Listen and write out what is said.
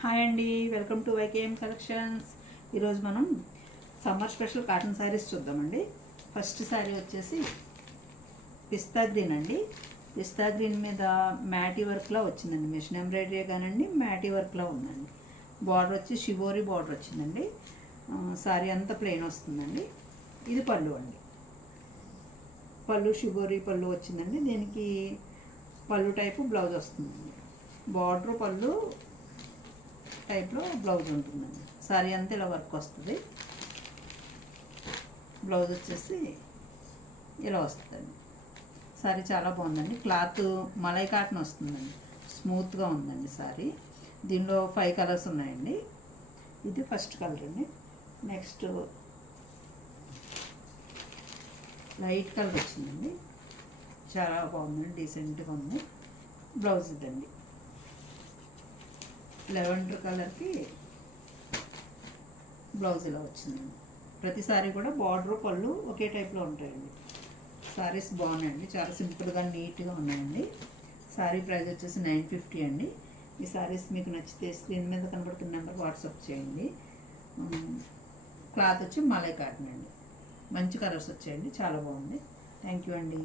Hi అండి, welcome to వైకేఎం collections. ఈరోజు మనం సమ్మర్ స్పెషల్ కాటన్ శారీస్ చూద్దామండి. ఫస్ట్ శారీ వచ్చేసి పిస్తా గ్రీన్ అండి. పిస్తా గ్రీన్ మీద మ్యాటీ వర్క్లా వచ్చిందండి. మిషన్ ఎంబ్రాయిడరీ కానండి, మ్యాటీ వర్క్లా ఉందండి. బార్డర్ వచ్చి షిబోరీ బార్డర్ వచ్చిందండి. శారీ అంతా ప్లెయిన్ వస్తుందండి. ఇది పళ్ళు అండి. పళ్ళు షిబోరీ పళ్ళు వచ్చిందండి. దీనికి పళ్ళు టైపు బ్లౌజ్ వస్తుందండి. బార్డర్ పళ్ళు టైప్లో బ్లౌజ్ ఉంటుందండి. సారీ అంతా ఇలా వర్క్ వస్తుంది. బ్లౌజ్ వచ్చేసి ఇలా వస్తుందండి. సారీ చాలా బాగుందండి. క్లాత్ మలై కాటన్ వస్తుందండి. స్మూత్గా ఉందండి సారీ. దీనిలో 5 కలర్స్ ఉన్నాయండి. ఇది ఫస్ట్ కలర్ అండి. నెక్స్ట్ లైట్ కలర్ వచ్చిందండి. చాలా బాగుందండి, డీసెంట్గా ఉంది. బ్లౌజ్ ఇదండి. లెవెండర్ కలర్కి బ్లౌజ్ ఇలా వచ్చిందండి. ప్రతిసారి కూడా బార్డర్ పళ్ళు ఒకే టైప్లో ఉంటాయండి. సారీస్ బాగున్నాయండి, చాలా సింపుల్గా నీట్గా ఉన్నాయండి. సారీ ప్రైస్ వచ్చేసి 950 అండి. ఈ సారీస్ మీకు నచ్చితే స్క్రీన్ మీద కనబడుతున్న నెంబర్ వాట్సాప్ చేయండి. క్లాత్ వచ్చి మలై కాటన్ అండి. మంచి కలర్స్ వచ్చాయండి, చాలా బాగుంది. థ్యాంక్ యూ అండి.